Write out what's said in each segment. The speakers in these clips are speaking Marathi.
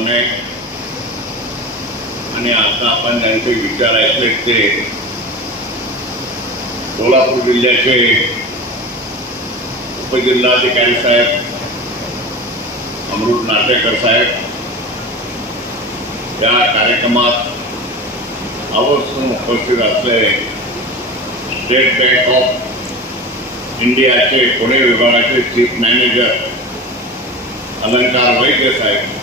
जाऊ नये आणि आता आपण त्यांचे विचार ऐकले ते. सोलापूर जिल्ह्याचे उपजिल्हाधिकारी साहेब अमृत नाटेकर साहेब या कार्यक्रमात आवर्जून उपस्थित असले स्टेट बँक ऑफ इंडियाचे पुणे विभागाचे chief manager Alankar Vaidya Saheb.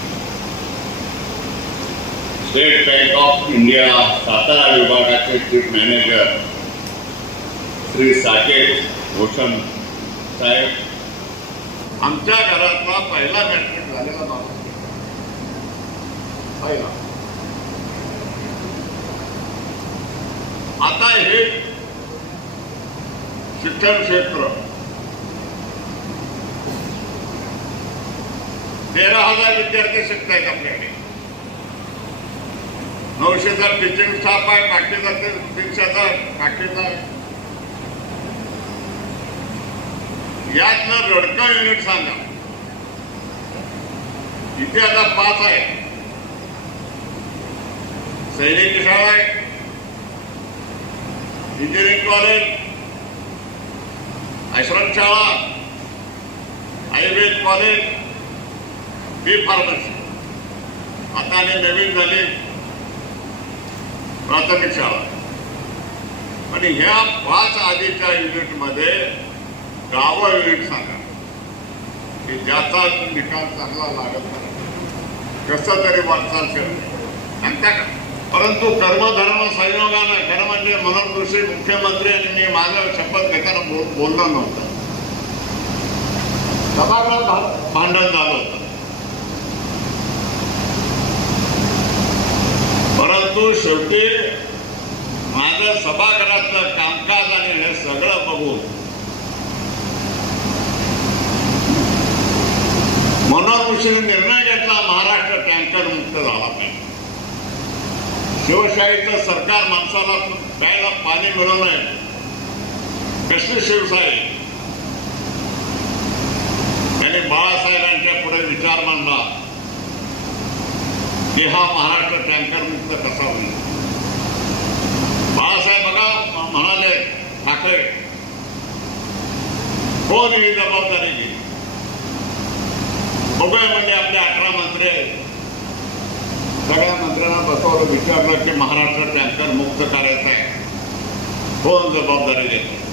State Bank of India Satara विभागाचे चीफ मॅनेजर श्री साकेत भूषण साहेब आमच्या घरातला पहिला मॅट्रिक झालेला बाबा. पहिला आता हे शिक्षण क्षेत्र तेरा हजार विद्यार्थी शिकतायत आपल्याकडे. नऊशेचा टीचिंग स्टाफ आहे बाकीचा ते तीनशेचा बाकीचा. यातनं रडकं युनिट सांगा. इथे आता पाच आहे सैनिक शाळा आहे. इंजिनिअरिंग कॉलेज आश्रमशाळा आयुर्वेद कॉलेज बी फार्मसी आता आणि नवीन झाली. प्राथमिक शाळा. आणि ह्या पाच आधीच्या युनिटमध्ये गावं युनिट सांगा. की ज्याचा निकाल चांगला लागत नाही कसं तरी वाटचाल करते सांगता का? परंतु कर्मधर्म संयोगानं खरं म्हणजे मनोहर जोशी मुख्यमंत्री आणि मी माझ्या शपथ घेताना बोल बोलणं नव्हतं. सभागृहात भांडण झालं होतं. परंतु शेवटी माझं सभागृहातलं कामकाज आणि हे सगळं बघून मनोकृषीने निर्णय घेतला महाराष्ट्र टँकर मुक्त झाला पाहिजे. शिवशाहीचं सरकार माणसाला प्यायला पाणी मिळवलं नाही कसली शिवशाही त्यांनी बाळासाहेबांच्या पुढे विचार मांडला. की हा महाराष्ट्र टँकर मुक्त कसा होईल? बाळासाहेब बघा म्हणाले ठाकरे कोण ही जबाबदारी घेईल? बघूया म्हणजे आपले अठरा मंत्री. सगळ्या मंत्र्यांना बसवलं विचारलं की महाराष्ट्र टँकर मुक्त करायचं आहे. कोण जबाबदारी घेतो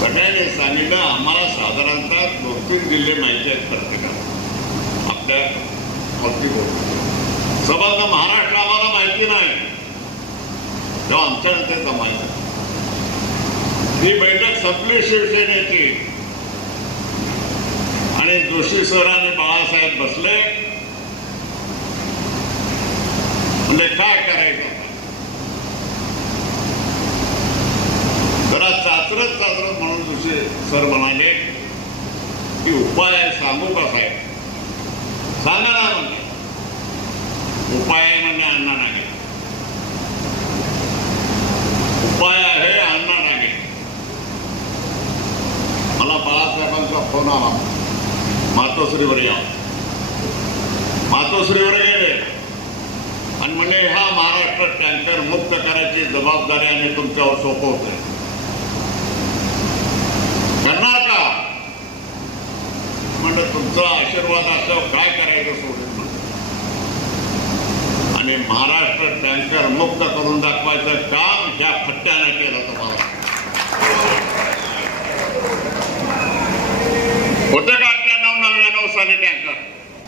सगळ्यांनी सांगितलं आम्हाला साधारणतः दोन तीन जिल्हे माहिती आहेत प्रत्येकाला. आपल्या प्रत्येक गोष्टी समजा महाराष्ट्र आम्हाला माहिती नाही. तेव्हा आमच्या जनतेचा माहिती. ही बैठक संपली शिवसेनेची. आणि जोशी सरांनी बाळासाहेब बसले. म्हणजे काय करायचं? जरा चाचरत चाचरत म्हणून जोशी सर म्हणाले की उपाय सांगू का साहेब? सांगा ना म्हणजे उपाय आहे म्हणजे अण्णा नागे उपाय आहे अण्णा नागे मला बाळासाहेबांचा फोन आला. मातोश्रीवर या. मातोश्रीवर गेले. आणि म्हणजे हा महाराष्ट्र टँकर मुक्त करायची जबाबदारी आणि तुमच्यावर सोपवतोय करणार का म्हणलं तुमचा आशीर्वाद असल्यावर काय करायचं सोडून आणि महाराष्ट्र टँकर मुक्त करून दाखवायचं काम ह्या फट्ट्यानं केलं तुम्हाला. होतं का अठ्ठ्याण्णव नव्याण्णव साली टँकर?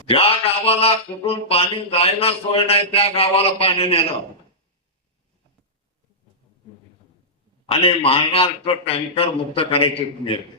ज्या गावाला कुठून पाणी जायला सोय नाही त्या गावाला पाणी नेलं आणि महाराष्ट्र टँकर मुक्त करायची निर्णय.